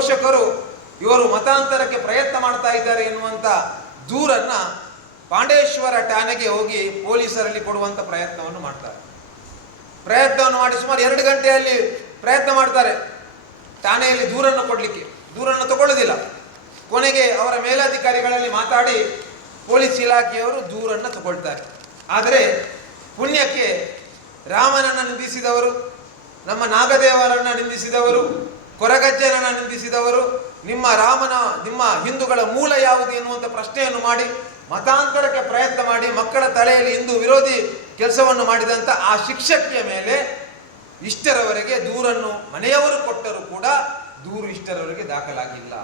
ಪೋಷಕರು ಇವರು ಮತಾಂತರಕ್ಕೆ ಪ್ರಯತ್ನ ಮಾಡ್ತಾ ಇದ್ದಾರೆ ಎನ್ನುವಂಥ ದೂರನ್ನ ಪಾಂಡೇಶ್ವರ ಠಾಣೆಗೆ ಹೋಗಿ ಪೊಲೀಸರಲ್ಲಿ ಕೊಡುವಂಥ ಪ್ರಯತ್ನವನ್ನು ಮಾಡ್ತಾರೆ. ಪ್ರಯತ್ನವನ್ನು ಮಾಡಿ ಸುಮಾರು ಎರಡು ಗಂಟೆಯಲ್ಲಿ ಪ್ರಯತ್ನ ಮಾಡ್ತಾರೆ ಠಾಣೆಯಲ್ಲಿ ದೂರನ್ನು ಕೊಡಲಿಕ್ಕೆ. ದೂರನ್ನು ತಗೊಳ್ಳೋದಿಲ್ಲ. ಕೊನೆಗೆ ಅವರ ಮೇಲಧಿಕಾರಿಗಳಲ್ಲಿ ಮಾತಾಡಿ ಪೊಲೀಸ್ ಇಲಾಖೆಯವರು ದೂರನ್ನು ತಗೊಳ್ತಾರೆ. ಆದರೆ ಪುಣ್ಯಕ್ಕೆ ರಾಮನನ್ನು ನಿಂದಿಸಿದವರು, ನಮ್ಮ ನಾಗದೇವರನ್ನು ನಿಂದಿಸಿದವರು ಕೊರಗಜ್ಜನನ್ನು ನಿಂದಿಸಿದವರು, ನಿಮ್ಮ ರಾಮನ, ನಿಮ್ಮ ಹಿಂದೂಗಳ ಮೂಲ ಯಾವುದು ಎನ್ನುವಂಥ ಪ್ರಶ್ನೆಯನ್ನು ಮಾಡಿ, ಮತಾಂತರಕ್ಕೆ ಪ್ರಯತ್ನ ಮಾಡಿ, ಮಕ್ಕಳ ತಲೆಯಲ್ಲಿ ಹಿಂದೂ ವಿರೋಧಿ ಕೆಲಸವನ್ನು ಮಾಡಿದಂಥ ಆ ಶಿಕ್ಷಕಿಯ ಮೇಲೆ ಇಷ್ಟರವರೆಗೆ ದೂರನ್ನು ಮನೆಯವರು ಕೊಟ್ಟರೂ ಕೂಡ ದೂರು ಇಷ್ಟರವರೆಗೆ ದಾಖಲಾಗಿಲ್ಲ.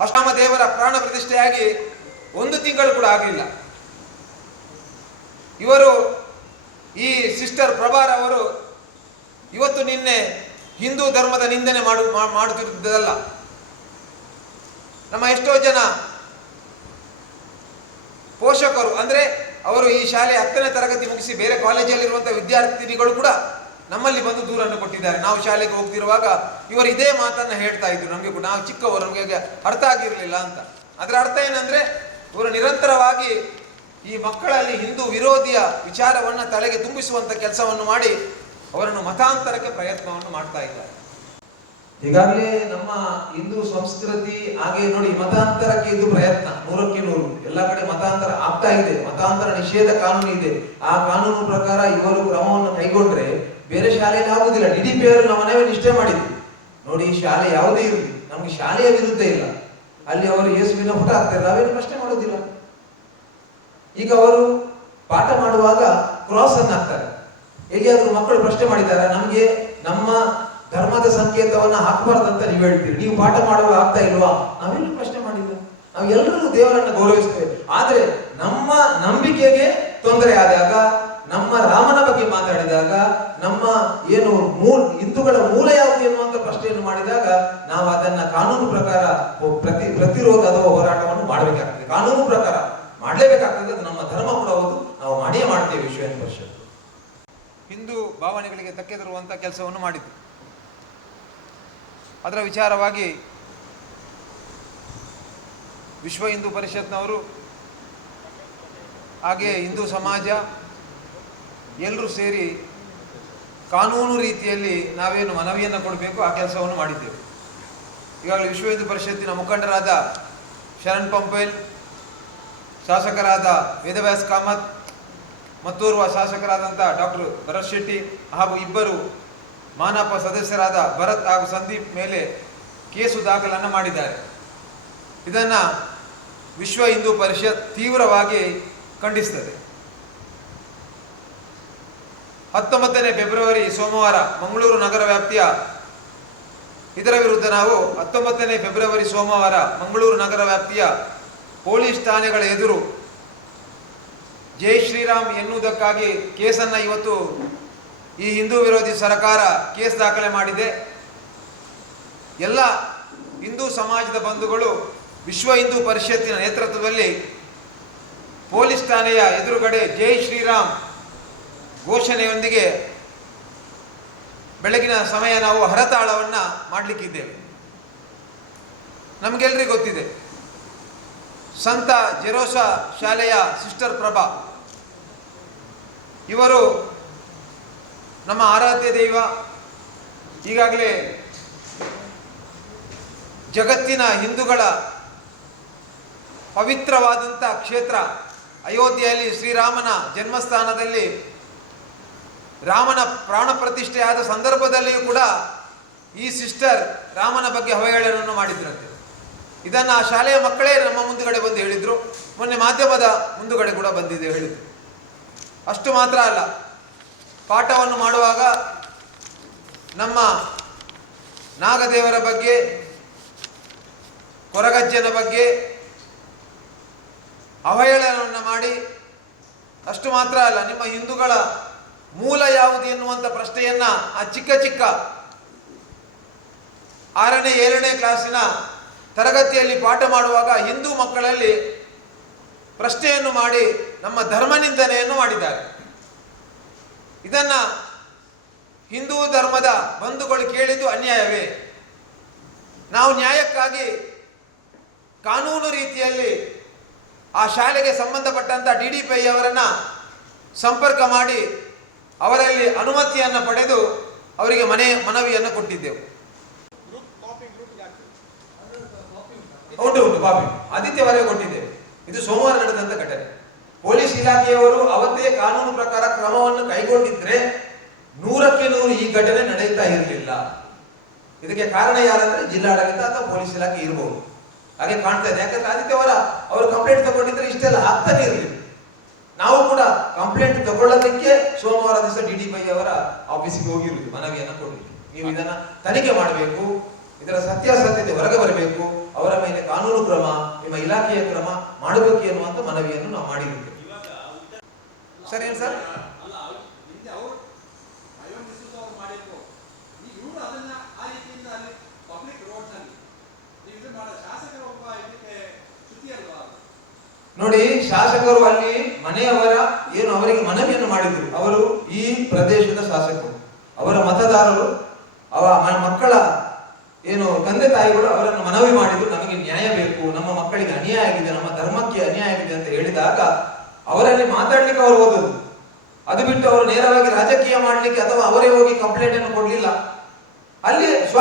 ಅಷ್ಟಾಮ ದೇವರ ಪ್ರಾಣ ಪ್ರತಿಷ್ಠೆಯಾಗಿ ಒಂದು ತಿಂಗಳು ಕೂಡ ಆಗಲಿಲ್ಲ ಇವರು ಈ ಸಿಸ್ಟರ್ ಪ್ರಭಾರ್ ಅವರು ಇವತ್ತು ನಿನ್ನೆ ಹಿಂದೂ ಧರ್ಮದ ನಿಂದನೆ ಮಾಡು ಮಾಡುತ್ತಿರುವುದಲ್ಲ ನಮ್ಮ ಎಷ್ಟೋ ಜನ ಪೋಷಕರು, ಅಂದ್ರೆ ಅವರು ಈ ಶಾಲೆ ಹತ್ತನೇ ತರಗತಿ ಮುಗಿಸಿ ಬೇರೆ ಕಾಲೇಜಲ್ಲಿರುವಂಥ ವಿದ್ಯಾರ್ಥಿನಿಗಳು ಕೂಡ ನಮ್ಮಲ್ಲಿ ಬಂದು ದೂರನ್ನು ಕೊಟ್ಟಿದ್ದಾರೆ. ನಾವು ಶಾಲೆಗೆ ಹೋಗ್ತಿರುವಾಗ ಇವರು ಇದೇ ಮಾತನ್ನು ಹೇಳ್ತಾ ಇದ್ರು. ನಮಗೆ ಕೂಡ, ನಾವು ಚಿಕ್ಕವರು, ನಮಗೆ ಅರ್ಥ ಆಗಿರಲಿಲ್ಲ ಅಂತ. ಅದರ ಅರ್ಥ ಏನಂದ್ರೆ, ಇವರು ನಿರಂತರವಾಗಿ ಈ ಮಕ್ಕಳಲ್ಲಿ ಹಿಂದೂ ವಿರೋಧಿಯ ವಿಚಾರವನ್ನ ತಲೆಗೆ ತುಂಬಿಸುವಂಥ ಕೆಲಸವನ್ನು ಮಾಡಿ ಅವರನ್ನು ಮತಾಂತರಕ್ಕೆ ಪ್ರಯತ್ನವನ್ನು ಮಾಡ್ತಾ ಇದ್ದಾರೆ. ಈಗಾಗಲೇ ನಮ್ಮ ಹಿಂದೂ ಸಂಸ್ಕೃತಿ ಹಾಗೆ ನೋಡಿ, ಮತಾಂತರಕ್ಕೆ ಇದು ಪ್ರಯತ್ನ. ನೂರಕ್ಕೆ ನೂರು. ಎಲ್ಲ ಕಡೆ ಮತಾಂತರ ಆಗ್ತಾ ಇದೆ. ಮತಾಂತರ ನಿಷೇಧ ಕಾನೂನು ಇದೆ. ಆ ಕಾನೂನು ಪ್ರಕಾರ ಇವರು ಕ್ರಮವನ್ನು ಕೈಗೊಂಡ್ರೆ ಬೇರೆ ಶಾಲೆಯಲ್ಲಿ ಆಗುದಿಲ್ಲ ಡಿ ಪಿಯವರು ಪಿ ಅವರು ನಮ್ಮ ಮನೆಯಲ್ಲಿ ನಿಷ್ಠೆ ಮಾಡಿದ್ವಿ ನೋಡಿ ಶಾಲೆ ಯಾವುದೇ ಇರಲಿ, ನಮ್ಗೆ ಶಾಲೆಯ ವಿರುದ್ಧ ಇಲ್ಲ. ಅಲ್ಲಿ ಅವರು ಯೇಸುವಿನ ಪುಟ ಆಗ್ತಾರೆ ನಾವೇನು ಪ್ರಶ್ನೆ ಮಾಡೋದಿಲ್ಲ ಈಗ ಅವರು ಪಾಠ ಮಾಡುವಾಗ ಕ್ರಾಸ್ ಅನ್ನು ಹಾಕ್ತಾರೆ. ಹೇಗಾದ್ರೂ ಮಕ್ಕಳು ಪ್ರಶ್ನೆ ಮಾಡಿದ್ದಾರೆ ನಮಗೆ ನಮ್ಮ ಧರ್ಮದ ಸಂಕೇತವನ್ನ ಹಾಕಬಾರ್ದಂತ ನೀವು ಹೇಳ್ತೀರಿ. ನೀವು ಪಾಠ ಮಾಡುವಾಗ ಆಗ್ತಾ ಇಲ್ವಾ? ನಾವೆಲ್ಲೂ ಪ್ರಶ್ನೆ ಮಾಡಿಲ್ಲ ನಾವು ಎಲ್ಲರೂ ದೇವರನ್ನ ಗೌರವಿಸ್ತೇವೆ. ಆದ್ರೆ ನಮ್ಮ ನಂಬಿಕೆಗೆ ತೊಂದರೆ ಆದಾಗ ನಮ್ಮ ರಾಮನ ಬಗ್ಗೆ ಮಾತಾಡಿದಾಗ ನಮ್ಮ ಏನು ಮೂಲ ಹಿಂದೂಗಳ ಮೂಲ ಯಾವುದು ಎನ್ನುವಂತ ಪ್ರಶ್ನೆಯನ್ನು ಮಾಡಿದಾಗ ನಾವು ಅದನ್ನ ಕಾನೂನು ಪ್ರಕಾರ ಪ್ರತಿ ಪ್ರತಿರೋಧ ಅಥವಾ ಹೋರಾಟವನ್ನು ಮಾಡಬೇಕಾಗ್ತದೆ ಕಾನೂನು ಪ್ರಕಾರ ಮಾಡಲೇಬೇಕಾಗ್ತದೆ ಅದು ನಮ್ಮ ಧರ್ಮ ಕೂಡ ಹೌದು ನಾವು ಮಾಡಿಯೇ ಮಾಡ್ತೇವೆ ವಿಶ್ವ ಹಿಂದೂ ಪರಿಷತ್ ಹಿಂದೂ ಭಾವನೆಗಳಿಗೆ ಧಕ್ಕೆ ತರುವಂಥ ಕೆಲಸವನ್ನು ಮಾಡಿತು ಅದರ ವಿಚಾರವಾಗಿ ವಿಶ್ವ ಹಿಂದೂ ಪರಿಷತ್ನವರು ಹಾಗೆ ಹಿಂದೂ ಸಮಾಜ ಎಲ್ಲರೂ ಸೇರಿ ಕಾನೂನು ರೀತಿಯಲ್ಲಿ ನಾವೇನು ಮನವಿಯನ್ನು ಕೊಡಬೇಕು, ಆ ಕೆಲಸವನ್ನು ಮಾಡಿದ್ದೇವೆ. ಈಗಾಗಲೇ ವಿಶ್ವ ಹಿಂದೂ ಪರಿಷತ್ತಿನ ಮುಖಂಡರಾದ ಶರಣ್ ಪಂಪೇಲ್, ಶಾಸಕರಾದ ವೇದವ್ಯಾಸ್ ಕಾಮತ್, ಮತ್ತೋರ್ವ ಶಾಸಕರಾದಂಥ ಡಾಕ್ಟರ್ ಭರತ್ ಶೆಟ್ಟಿ ಹಾಗೂ ಇಬ್ಬರು ಮಾನಪ ಸದಸ್ಯರಾದ ಭರತ್ ಹಾಗೂ ಸಂದೀಪ್ ಮೇಲೆ ಕೇಸು ದಾಖಲನ್ನು ಮಾಡಿದ್ದಾರೆ. ಇದನ್ನು ವಿಶ್ವ ಹಿಂದೂ ಪರಿಷತ್ ತೀವ್ರವಾಗಿ ಖಂಡಿಸ್ತದೆ. ಹತ್ತೊಂಬತ್ತನೇ ಫೆಬ್ರವರಿ ಸೋಮವಾರ ಮಂಗಳೂರು ನಗರ ವ್ಯಾಪ್ತಿಯ ಇದರ ವಿರುದ್ಧ ನಾವು ಹತ್ತೊಂಬತ್ತನೇ ಫೆಬ್ರವರಿ ಸೋಮವಾರ ಮಂಗಳೂರು ನಗರ ವ್ಯಾಪ್ತಿಯ ಪೊಲೀಸ್ ಠಾಣೆಗಳ ಎದುರು ಜೈ ಶ್ರೀರಾಮ್ ಎನ್ನುವುದಕ್ಕಾಗಿ ಕೇಸನ್ನು ಇವತ್ತು ಈ ಹಿಂದೂ ವಿರೋಧಿ ಸರ್ಕಾರ ಕೇಸ್ ದಾಖಲೆ ಮಾಡಿದೆ. ಎಲ್ಲ ಹಿಂದೂ ಸಮಾಜದ ಬಂಧುಗಳು ವಿಶ್ವ ಹಿಂದೂ ಪರಿಷತ್ತಿನ ನೇತೃತ್ವದಲ್ಲಿ ಪೊಲೀಸ್ ಠಾಣೆಯ ಎದುರುಗಡೆ ಜೈ ಶ್ರೀರಾಮ್ ಘೋಷಣೆಯೊಂದಿಗೆ ಬೆಳಗಿನ ಸಮಯ ನಾವು ಹರತಾಳವನ್ನು ಮಾಡಲಿಕ್ಕಿದ್ದೇವೆ. ನಮಗೆಲ್ಲರಿಗೂ ಗೊತ್ತಿದೆ. ಸಂತ ಜೆರೋಸಾ ಶಾಲೆಯ ಸಿಸ್ಟರ್ ಪ್ರಭಾ ಇವರು ನಮ್ಮ ಆರಾಧ್ಯ ದೈವ, ಈಗಾಗಲೇ ಜಗತ್ತಿನ ಹಿಂದೂಗಳ ಪವಿತ್ರವಾದಂಥ ಕ್ಷೇತ್ರ ಅಯೋಧ್ಯೆಯಲ್ಲಿ ಶ್ರೀರಾಮನ ಜನ್ಮಸ್ಥಾನದಲ್ಲಿ ರಾಮನ ಪ್ರಾಣ ಪ್ರತಿಷ್ಠೆಯಾದ ಸಂದರ್ಭದಲ್ಲಿಯೂ ಕೂಡ ಈ ಸಿಸ್ಟರ್ ರಾಮನ ಬಗ್ಗೆ ಅವಹೇಳನವನ್ನು ಮಾಡಿದ್ರಂತೆ. ಇದನ್ನು ಆ ಶಾಲೆಯ ಮಕ್ಕಳೇ ನಮ್ಮ ಮುಂದುಗಡೆ ಬಂದು ಹೇಳಿದರು. ಮೊನ್ನೆ ಮಾಧ್ಯಮದ ಮುಂದುಗಡೆ ಕೂಡ ಬಂದಿದೆ ಹೇಳಿದರು. ಅಷ್ಟು ಮಾತ್ರ ಅಲ್ಲ ಪಾಠವನ್ನು ಮಾಡುವಾಗ ನಮ್ಮ ನಾಗದೇವರ ಬಗ್ಗೆ, ಕೊರಗಜ್ಜನ ಬಗ್ಗೆ ಅವಹೇಳನವನ್ನು ಮಾಡಿ, ಅಷ್ಟು ಮಾತ್ರ ಅಲ್ಲ, ನಿಮ್ಮ ಹಿಂದೂಗಳ ಮೂಲ ಯಾವುದು ಎನ್ನುವಂಥ ಪ್ರಶ್ನೆಯನ್ನು ಆ ಚಿಕ್ಕ ಚಿಕ್ಕ ಆರನೇ, ಏಳನೇ ಕ್ಲಾಸಿನ ತರಗತಿಯಲ್ಲಿ ಪಾಠ ಮಾಡುವಾಗ ಹಿಂದೂ ಮಕ್ಕಳಲ್ಲಿ ಪ್ರಶ್ನೆಯನ್ನು ಮಾಡಿ ನಮ್ಮ ಧರ್ಮ ನಿಂದನೆಯನ್ನು ಮಾಡಿದ್ದಾರೆ. ಇದನ್ನ ಹಿಂದೂ ಧರ್ಮದ ಬಂಧುಗಳು ಕೇಳಿದ್ದು ಅನ್ಯಾಯವೇ? ನಾವು ನ್ಯಾಯಕ್ಕಾಗಿ ಕಾನೂನು ರೀತಿಯಲ್ಲಿ ಆ ಶಾಲೆಗೆ ಸಂಬಂಧಪಟ್ಟಂತ ಡಿ ಡಿ ಪಿ ಅವರನ್ನ ಸಂಪರ್ಕ ಮಾಡಿ ಅವರಲ್ಲಿ ಅನುಮತಿಯನ್ನು ಪಡೆದು ಅವರಿಗೆ ಮನೆ, ಮನವಿಯನ್ನು ಕೊಟ್ಟಿದ್ದೆವು. ಹೌದು ಹೌದು ಕಾಪಿ ಆದಿತ್ಯವರೆಗೆ ಕೊಟ್ಟಿದ್ದೇವೆ. ಇದು ಸೋಮವಾರ ನಡೆದಂತ ಘಟನೆ. ಪೊಲೀಸ್ ಇಲಾಖೆಯವರು ಅವತ್ತೇ ಕಾನೂನು ಪ್ರಕಾರ ಕ್ರಮವನ್ನು ಕೈಗೊಂಡಿದ್ರೆ ನೂರಕ್ಕೆ ನೂರು ಈ ಘಟನೆ ನಡೆಯುತ್ತಾ ಇರಲಿಲ್ಲ. ಇದಕ್ಕೆ ಕಾರಣ ಯಾರಂದ್ರೆ ಜಿಲ್ಲಾಡಳಿತ ಅಥವಾ ಪೊಲೀಸ್ ಇಲಾಖೆ ಇರಬಹುದು ಹಾಗೆ ಕಾಣ್ತಾ ಇದೆ. ಯಾಕಂದ್ರೆ ಆದಿತ್ಯವಾರ ಅವರು ಕಂಪ್ಲೇಂಟ್ ತಗೊಂಡಿದ್ರೆ ಇಷ್ಟೆಲ್ಲ ಆಗ್ತಾನೆ ಇರಲಿಲ್ಲ. ನಾವು ಕೂಡ ಕಂಪ್ಲೇಂಟ್ ತಗೊಳ್ಳೋದಕ್ಕೆ ಸೋಮವಾರ ದಿವಸ ಡಿ ಡಿ ಪೈ ಅವರ ಆಫೀಸಿಗೆ ಹೋಗಿರುವುದು, ಮನವಿಯನ್ನು ಕೊಡಲಿಕ್ಕೆ ನೀವು ಇದನ್ನ ತನಿಖೆ ಮಾಡಬೇಕು. ಇದರ ಸತ್ಯಾಸತ್ಯತೆ ಹೊರಗೆ ಬರಬೇಕು. ಅವರ ಮೇಲೆ ಕಾನೂನು ಕ್ರಮ, ನಿಮ್ಮ ಇಲಾಖೆಯ ಕ್ರಮ ಮಾಡಬೇಕು ಎನ್ನುವಂತ ಮನವಿಯನ್ನು ನಾವು ಮಾಡಿರುತ್ತೇವೆ. ಸರ್ ಏನು ಸರ್? ನೋಡಿ ಶಾಸಕರು ಅಲ್ಲಿ ಮನೆಯವರ ಏನು ಅವರಿಗೆ ಮನವಿಯನ್ನು ಮಾಡಿದ್ರು. ಅವರು ಈ ಪ್ರದೇಶದ ಶಾಸಕರು. ಅವರ ಮತದಾರರು ಅವ ಮಕ್ಕಳ ಏನು ತಂದೆ ತಾಯಿಗಳು ಅವರನ್ನು ಮನವಿ ಮಾಡಿದ್ರು ನಮಗೆ ನ್ಯಾಯ ಬೇಕು ನಮ್ಮ ಮಕ್ಕಳಿಗೆ ಅನ್ಯಾಯ ಆಗಿದೆ ನಮ್ಮ ಧರ್ಮಕ್ಕೆ ಅನ್ಯಾಯ ಆಗಿದೆ ಅಂತ ಹೇಳಿದಾಗ ಅವರಲ್ಲಿ ಮಾತಾಡ್ಲಿಕ್ಕೆ ಅವರು ಹೋದದ್ದು. ಅದು ಬಿಟ್ಟು ಅವರು ನೇರವಾಗಿ ರಾಜಕೀಯ ಮಾಡಲಿಕ್ಕೆ ಅಥವಾ ಅವರೇ ಹೋಗಿ ಕಂಪ್ಲೇಂಟ್ ಅನ್ನು ಕೊಡಲಿಲ್ಲ. ಅಲ್ಲಿ ಸ್ವ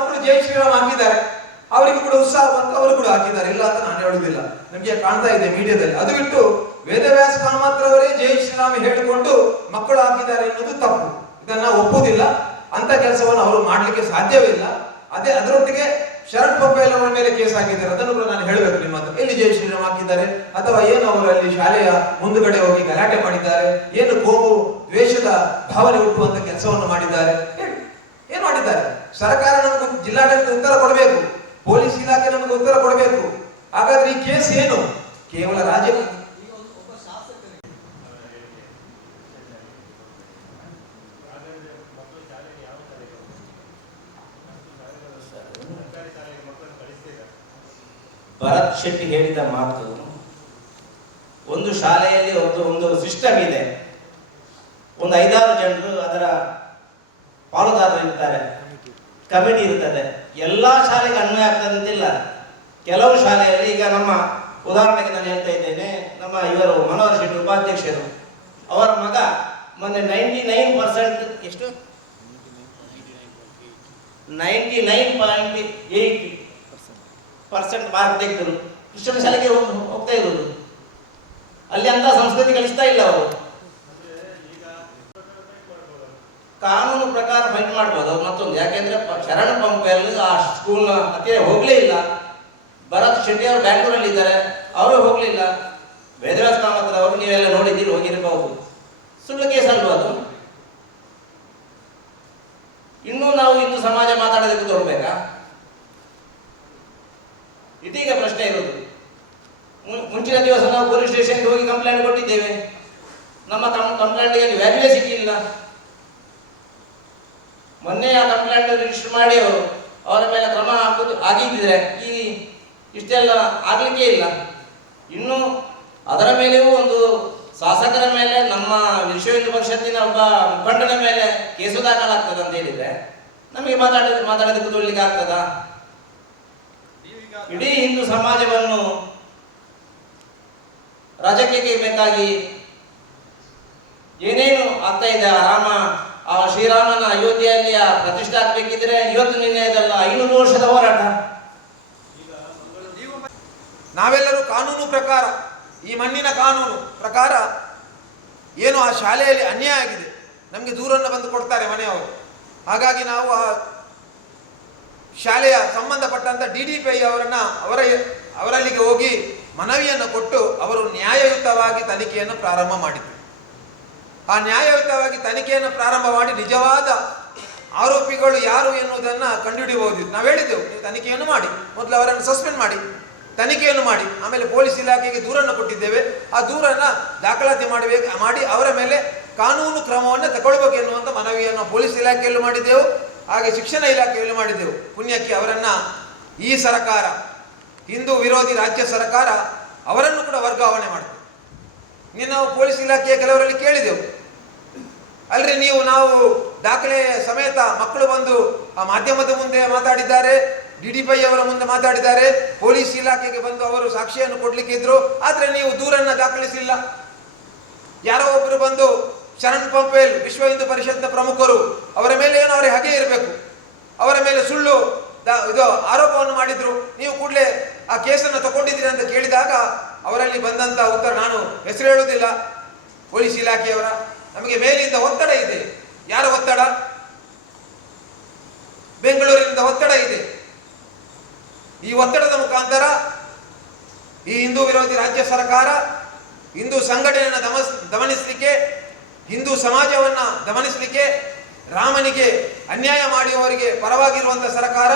ಮಕ್ಕಳು ಜೈ ಶ್ರೀರಾಮ್ ಹಾಕಿದ್ದಾರೆ. ಅವರಿಗೆ ಕೂಡ ಉತ್ಸಾಹ ಬಂತು, ಅವರು ಕೂಡ ಹಾಕಿದ್ದಾರೆ. ಇಲ್ಲ ಅಂತ ನಾನು ಹೇಳುವುದಿಲ್ಲ. ನಮಗೆ ಕಾಣ್ತಾ ಇದೆ ಮೀಡಿಯಾದಲ್ಲಿ. ಅದು ಬಿಟ್ಟು ವೇದವ್ಯಾಸ ಕಾಮತ್ರವರೇ ಜೈ ಶ್ರೀರಾಮ್ ಹೇಳಿಕೊಂಡು ಮಕ್ಕಳು ಹಾಕಿದ್ದಾರೆ ಎನ್ನುವುದು ತಪ್ಪು. ಇದನ್ನ ಒಪ್ಪುವುದಿಲ್ಲ. ಅಂತ ಕೆಲಸವನ್ನು ಅವರು ಮಾಡಲಿಕ್ಕೆ ಸಾಧ್ಯವೇ ಇಲ್ಲ. ಅದೇ ಅದರೊಟ್ಟಿಗೆ ಶರಣ್ ಪಪ್ಪೆಲ್ ಅವರ ಮೇಲೆ ಕೇಸ್ ಹಾಕಿದ್ದಾರೆ. ಅದನ್ನು ಕೂಡ ನಾನು ಹೇಳಬೇಕು ನಿಮ್ಮ ಹತ್ರ. ಎಲ್ಲಿ ಜೈ ಶ್ರೀರಾಮ್ ಹಾಕಿದ್ದಾರೆ? ಅಥವಾ ಏನು ಅವರು ಅಲ್ಲಿ ಶಾಲೆಯ ಮುಂದುಗಡೆ ಹೋಗಿ ಗಲಾಟೆ ಮಾಡಿದ್ದಾರೆ? ಏನು ಕೋಮು ದ್ವೇಷದ ಭಾವನೆ ಹುಟ್ಟುವಂತ ಕೆಲಸವನ್ನು ಮಾಡಿದ್ದಾರೆ? ಏನು ಮಾಡಿದ್ದಾರೆ? ಸರ್ಕಾರ ನಮಗೆ ಜಿಲ್ಲಾಡಳಿತ ಉತ್ತರ ಕೊಡಬೇಕು. ಪೊಲೀಸ್ ಇಲಾಖೆ ನಮಗೆ ಉತ್ತರ ಕೊಡಬೇಕು. ಹಾಗಾದ್ರೆ ಈ ಕೇಸ್ ಏನು? ಕೇವಲ ರಾಜಕೀಯ ಈಗ ಒಂದು ಒಬ್ಬ ಶಾಸಕನಿಗೆ ಭರತ್ ಶೆಟ್ಟಿ ಹೇಳಿದ ಮಾತು, ಒಂದು ಶಾಲೆಯಲ್ಲಿ ಒಂದು ಒಂದು ಸಿಸ್ಟಮ್ ಇದೆ. ಒಂದು ಐದಾರು ಜನರು ಅದರ ಪಾಲುದಾರರು ಇರ್ತಾರೆ. ಕಮಿಟಿ ಇರ್ತದೆ. ಎಲ್ಲ ಶಾಲೆಗೆ ಅನ್ವಯ ಆಗ್ತದಂತಿಲ್ಲ ಕೆಲವು ಶಾಲೆಯಲ್ಲಿ ಈಗ ನಮ್ಮ ಉದಾಹರಣೆಗೆ ನಾನು ಹೇಳ್ತಾ ಇದ್ದೇನೆ, ನಮ್ಮ ಇವರು ಮನೋಹರ್ ಶೆಟ್ಟಿ ಉಪಾಧ್ಯಕ್ಷರು. ಅವರ ಮಗ ಮೊನ್ನೆ ನೈಂಟಿ ನೈನ್ ಪರ್ಸೆಂಟ್ ಎಷ್ಟು? Ninety nine point eight percent mark ತೆಗೆದರು. Christian ಶಾಲೆಗೆ ಹೋಗ್- ಹೋಗ್ತಾ ಇರೋದು. ಅಲ್ಲಿ ಅಂತ ಸಂಸ್ಕೃತಿ ಕಲಿಸ್ತಾ ಇಲ್ಲ ಅವರು. ಕಾನೂನು ಪ್ರಕಾರ ಫೈಟ್ ಮಾಡ್ಬೋದು ಅವ್ರು ಮತ್ತೊಂದು. ಯಾಕೆಂದ್ರೆ ಶರಣ ಪಂಪೆಯಲ್ಲಿ ಆ ಸ್ಕೂಲ್ನ ಹತ್ತಿರ ಹೋಗ್ಲೇ ಇಲ್ಲ. ಭರತ್ ಶೆಟ್ಟಿ ಅವರು ಬ್ಯಾಂಗ್ಳೂರಲ್ಲಿ ಇದ್ದಾರೆ. ಅವರು ಹೋಗ್ಲಿಲ್ಲ. ವೇದವ್ಯಾಸ ಕಾಮತ್ರ ಅವರು ನೀವೆಲ್ಲ ನೋಡಿದ್ದೀರಿ ಹೋಗಿರಬಹುದು ಸುಳ್ಳು ಕೇಸ್ ಅಲ್ವಾ ಅದು? ಇನ್ನೂ ನಾವು ಇಂದು ಸಮಾಜ ಮಾತಾಡೋದಕ್ಕೆ ತೋರ್ಬೇಕಾ? ಪ್ರಶ್ನೆ ಇರೋದು ಮುಂಚಿನ ದಿವಸ ನಾವು ಪೊಲೀಸ್ ಸ್ಟೇಷನ್ಗೆ ಹೋಗಿ ಕಂಪ್ಲೇಂಟ್ ಕೊಟ್ಟಿದ್ದೇವೆ. ನಮ್ಮ ಕಂಪ್ಲೇಂಟ್ಗೆ ವ್ಯಾಲ್ಯೂ ಸಿಕ್ಕಿಲ್ಲ. ಮೊನ್ನೆ ಆ ಕಂಪ್ಲೇಂಟ್ ರಿಜಿಸ್ಟರ್ ಮಾಡಿ ಅವರು, ಅವರ ಮೇಲೆ ಕ್ರಮ ಹಾಕುದು ಆಗಿದ್ದರೆ ಈ ಇಷ್ಟೆಲ್ಲ ಆಗ್ಲಿಕ್ಕೆ ಇಲ್ಲ. ಇನ್ನು ಅದರ ಮೇಲೆಯೂ ಒಂದು ಶಾಸಕರ ಮೇಲೆ, ನಮ್ಮ ವಿಶ್ವ ಹಿಂದೂ ಪರಿಷತ್ತಿನ ಒಬ್ಬ ಮುಖಂಡನ ಮೇಲೆ ಕೇಸು ದಾಖಲಾಗ್ತದೆ ಅಂತ ಹೇಳಿದ್ರೆ, ನಮಗೆ ಮಾತಾಡ, ಮಾತಾಡೋದಕ್ಕೆ ತೊಳಿಲಿಕ್ಕೆ ಆಗ್ತದಾ? ಇಡೀ ಹಿಂದೂ ಸಮಾಜವನ್ನು ರಾಜಕೀಯಕ್ಕೆ ಬೇಕಾಗಿ ಏನೇನು ಆಗ್ತಾ ಇದೆ ಆ ರಾಮ, ಆ ಶ್ರೀರಾಮನ ಅಯೋಧ್ಯೆಯಲ್ಲಿ ಆ ಪ್ರತಿಷ್ಠೆ ಆಗ್ಬೇಕಿದ್ರೆ ಇವತ್ತು ನಿನ್ನೆದಲ್ಲ ಐನೂರು ವರ್ಷದ ಹೋರಾಟ. ನಾವೆಲ್ಲರೂ ಕಾನೂನು ಪ್ರಕಾರ, ಈ ಮಣ್ಣಿನ ಕಾನೂನು ಪ್ರಕಾರ ಏನು ಆ ಶಾಲೆಯಲ್ಲಿ ಅನ್ಯಾಯ ಆಗಿದೆ, ನಮಗೆ ದೂರನ್ನು ಬಂದು ಕೊಡ್ತಾರೆ ಮನೆಯವರು. ಹಾಗಾಗಿ ನಾವು ಆ ಶಾಲೆಯ ಸಂಬಂಧಪಟ್ಟಂತ ಡಿ ಡಿ ಪಿ ಅವರನ್ನ ಅವರ ಅವರಲ್ಲಿಗೆ ಹೋಗಿ ಮನವಿಯನ್ನು ಕೊಟ್ಟು ಅವರು ನ್ಯಾಯಯುತವಾಗಿ ತನಿಖೆಯನ್ನು ಪ್ರಾರಂಭ ಮಾಡಿದರು. ಆ ನ್ಯಾಯಯುತವಾಗಿ ತನಿಖೆಯನ್ನು ಪ್ರಾರಂಭ ಮಾಡಿ ನಿಜವಾದ ಆರೋಪಿಗಳು ಯಾರು ಎನ್ನುವುದನ್ನು ಕಂಡುಹಿಡಿಯಬಹುದು. ನಾವು ಹೇಳಿದ್ದೆವು, ನೀವು ತನಿಖೆಯನ್ನು ಮಾಡಿ, ಮೊದಲು ಅವರನ್ನು ಸಸ್ಪೆಂಡ್ ಮಾಡಿ, ತನಿಖೆಯನ್ನು ಮಾಡಿ, ಆಮೇಲೆ ಪೊಲೀಸ್ ಇಲಾಖೆಗೆ ದೂರನ್ನು ಕೊಟ್ಟಿದ್ದೇವೆ. ಆ ದೂರನ್ನ ದಾಖಲಾತಿ ಮಾಡಬೇಕು ಮಾಡಿ ಅವರ ಮೇಲೆ ಕಾನೂನು ಕ್ರಮವನ್ನು ತಗೊಳ್ಬೇಕು ಎನ್ನುವಂತ ಮನವಿಯನ್ನು ಪೊಲೀಸ್ ಇಲಾಖೆಯಲ್ಲೂ ಮಾಡಿದ್ದೆವು. ಹಾಗೆ ಶಿಕ್ಷಣ ಇಲಾಖೆಯಲ್ಲಿ ಮಾಡಿದ್ದೆವು ಪುಣ್ಯಕ್ಕೆ ಅವರನ್ನು ಈ ಸರಕಾರ, ಹಿಂದೂ ವಿರೋಧಿ ರಾಜ್ಯ ಸರ್ಕಾರ ಅವರನ್ನು ಕೂಡ ವರ್ಗಾವಣೆ ಮಾಡಿದೆ ಇನ್ನು ನಾವು ಪೊಲೀಸ್ ಇಲಾಖೆಯ ಕೆಲವರಲ್ಲಿ ಕೇಳಿದೆವು. ಅಲ್ರಿ ನೀವು, ನಾವು ದಾಖಲೆ ಸಮೇತ ಮಕ್ಕಳು ಬಂದು ಆ ಮಾಧ್ಯಮದ ಮುಂದೆ ಮಾತಾಡಿದ್ದಾರೆ, ಡಿ ಡಿ ಪೈ ಅವರ ಮುಂದೆ ಮಾತಾಡಿದ್ದಾರೆ, ಪೊಲೀಸ್ ಇಲಾಖೆಗೆ ಬಂದು ಅವರು ಸಾಕ್ಷಿಯನ್ನು ಕೊಡಲಿಕ್ಕಿದ್ರು, ಆದರೆ ಆದ್ರೆ ನೀವು ದೂರನ್ನು ದಾಖಲಿಸಿಲ್ಲ. ಯಾರೋ ಒಬ್ಬರು ಬಂದು ಶರಣ್ ಪಂಪೇಲ್ ವಿಶ್ವ ಹಿಂದೂ ಪರಿಷತ್ನ ಪ್ರಮುಖರು, ಅವರ ಮೇಲೆ ಏನೋ ಅವರಿಗೆ ಹಾಗೆ ಇರಬೇಕು. ಅವರ ಮೇಲೆ ಸುಳ್ಳು ಇದು ಆರೋಪವನ್ನು ಮಾಡಿದ್ರು. ನೀವು ಕೂಡಲೇ ಆ ಕೇಸನ್ನು ತಗೊಂಡಿದ್ದೀರಿ ಅಂತ ಕೇಳಿದಾಗ ಅವರಲ್ಲಿ ಬಂದಂತ ಉತ್ತರ ನಾನು ಹೆಸರು ಹೇಳುವುದಿಲ್ಲ. ಪೊಲೀಸ್ ಇಲಾಖೆಯವರ, ನಮಗೆ ಮೇಲಿಂದ ಒತ್ತಡ ಇದೆ. ಯಾರ ಒತ್ತಡ? ಬೆಂಗಳೂರಿನಿಂದ ಒತ್ತಡ ಇದೆ. ಈ ಒತ್ತಡದ ಮುಖಾಂತರ ಈ ಹಿಂದೂ ವಿರೋಧಿ ರಾಜ್ಯ ಸರ್ಕಾರ ಹಿಂದೂ ಸಂಘಟನೆಯನ್ನು ದಮಸ್, ದಮನಿಸಲಿಕ್ಕೆ ಹಿಂದೂ ಸಮಾಜವನ್ನ ದಮನಿಸಲಿಕ್ಕೆ ರಾಮನಿಗೆ ಅನ್ಯಾಯ ಮಾಡುವವರಿಗೆ ಪರವಾಗಿರುವಂತ ಸರ್ಕಾರ,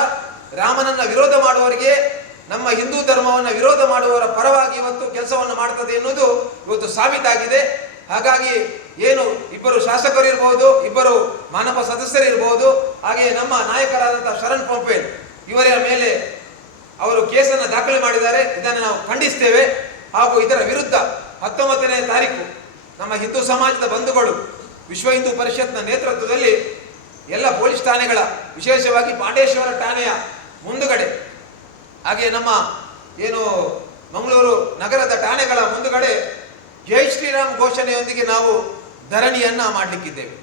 ರಾಮನನ್ನ ವಿರೋಧ ಮಾಡುವವರಿಗೆ, ನಮ್ಮ ಹಿಂದೂ ಧರ್ಮವನ್ನು ವಿರೋಧ ಮಾಡುವವರ ಪರವಾಗಿ ಇವತ್ತು ಕೆಲಸವನ್ನು ಮಾಡ್ತದೆ ಎನ್ನುವುದು ಇವತ್ತು ಸಾಬೀತಾಗಿದೆ. ಹಾಗಾಗಿ ಏನು ಇಬ್ಬರು ಶಾಸಕರು ಇರಬಹುದು ಇಬ್ಬರು ಮಾನವ ಸದಸ್ಯರು ಇರಬಹುದು ಹಾಗೆ ನಮ್ಮ ನಾಯಕರಾದಂತಹ ಶರಣ್ ಪಂಪೇಲ್ ಇವರ ಮೇಲೆ ಅವರು ಕೇಸನ್ನು ದಾಖಲೆ ಮಾಡಿದ್ದಾರೆ. ಇದನ್ನು ನಾವು ಖಂಡಿಸ್ತೇವೆ. ಹಾಗೂ ಇದರ ವಿರುದ್ಧ ಹತ್ತೊಂಬತ್ತನೇ ತಾರೀಕು ನಮ್ಮ ಹಿಂದೂ ಸಮಾಜದ ಬಂಧುಗಳು, ವಿಶ್ವ ಹಿಂದೂ ಪರಿಷತ್ನ ನೇತೃತ್ವದಲ್ಲಿ ಎಲ್ಲ ಪೊಲೀಸ್ ಠಾಣೆಗಳ, ವಿಶೇಷವಾಗಿ ಪಾಂಡೇಶ್ವರ ಠಾಣೆಯ ಮುಂದುಗಡೆ, ಹಾಗೆ ನಮ್ಮ ಏನು ಮಂಗಳೂರು ನಗರದ ಠಾಣೆಗಳ ಮುಂದುಗಡೆ ಜೈ ಶ್ರೀರಾಮ್ ಘೋಷಣೆಯೊಂದಿಗೆ ನಾವು ಧರಣಿಯನ್ನ ಮಾಡಲಿಕ್ಕಿದ್ದೇವೆ.